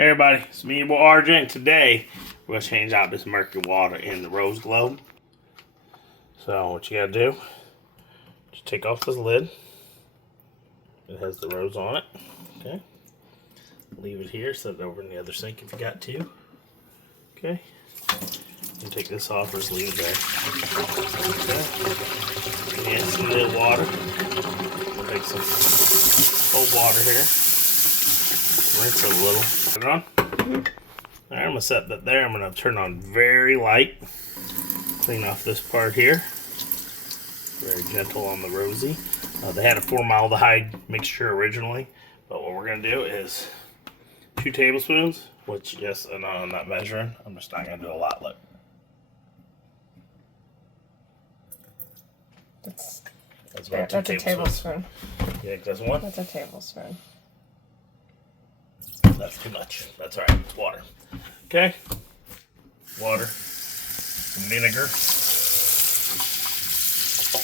Hey everybody, it's me, your boy RJ, and today we're going to change out this murky water in the rose globe. So what you got to do, just take off this lid. It has the rose on it. Okay. Leave it here, set it over in the other sink if you got to. Okay. And take this off or just leave it there. Okay. And some little water. We'll take some cold water here. Rinse it a little. Put it on. Alright, I'm going to set that there. I'm going to turn on very light. Clean off this part here. Very gentle on the rosy. They had a formaldehyde mixture originally, but what we're going to do is 2 tablespoons, which, yes, and I'm not measuring. I'm just not going to do a lot. Look. That's about a tablespoon. You think that's one? That's a tablespoon. That's too much. That's alright. It's water. Okay. Water. Some vinegar.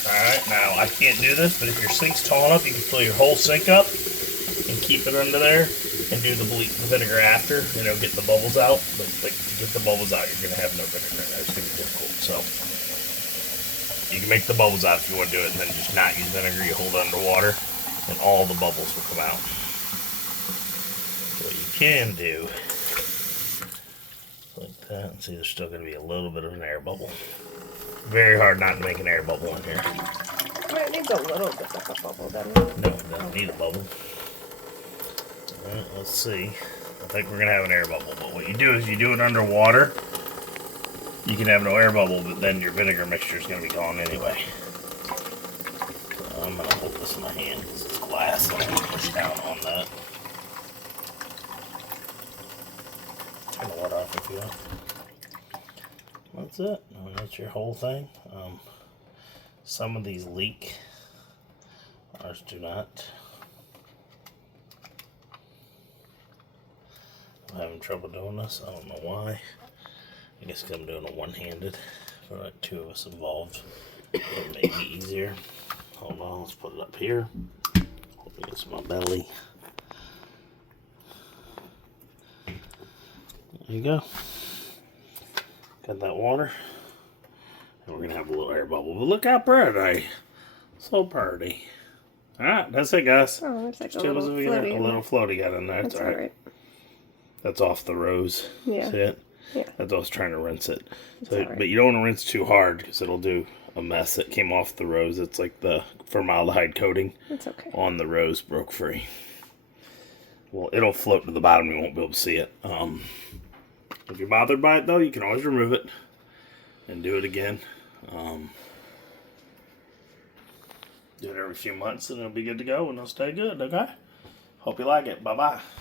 Alright, now I can't do this, but if your sink's tall enough, you can fill your whole sink up and keep it under there and do the vinegar after, get the bubbles out. But to get the bubbles out, you're going to have no vinegar in there. It's going to be difficult. So you can make the bubbles out if you want to do it, and then just not use vinegar. You hold it underwater, and all the bubbles will come out. What you can do, like that, and see there's still going to be a little bit of an air bubble. Very hard not to make an air bubble in here. Well, it needs a little bit of a bubble, doesn't it? No, it doesn't need a bubble. Alright, let's see. I think we're going to have an air bubble, but what you do is you do it underwater. You can have no air bubble, but then your vinegar mixture is going to be gone anyway. So I'm going to hold this in my hand because it's glass, and I'm going to push down on that. Turn the water off if you want. That's it. That's your whole thing. Some of these leak. Ours do not. I'm having trouble doing this. I don't know why. I guess because I'm doing it one-handed. For like 2 of us involved, it may be easier. Hold on, let's put it up here. Hope against my belly. There you go. Got that water. And we're going to have a little air bubble. But look how pretty. So pretty. Alright, that's it, guys. Oh, there's like a Little floaty. got in there. That's alright. Right. That's off the rose. Yeah. See it? Yeah. That's what I was trying to rinse it. So, right. But you don't want to rinse too hard because it'll do a mess. It came off the rose. It's like the formaldehyde coating okay. on the rose broke free. Well, it'll float to the bottom. You won't be able to see it. If you're bothered by it, though, you can always remove it and do it again. Do it every few months and it'll be good to go and it'll stay good, okay? Hope you like it. Bye-bye.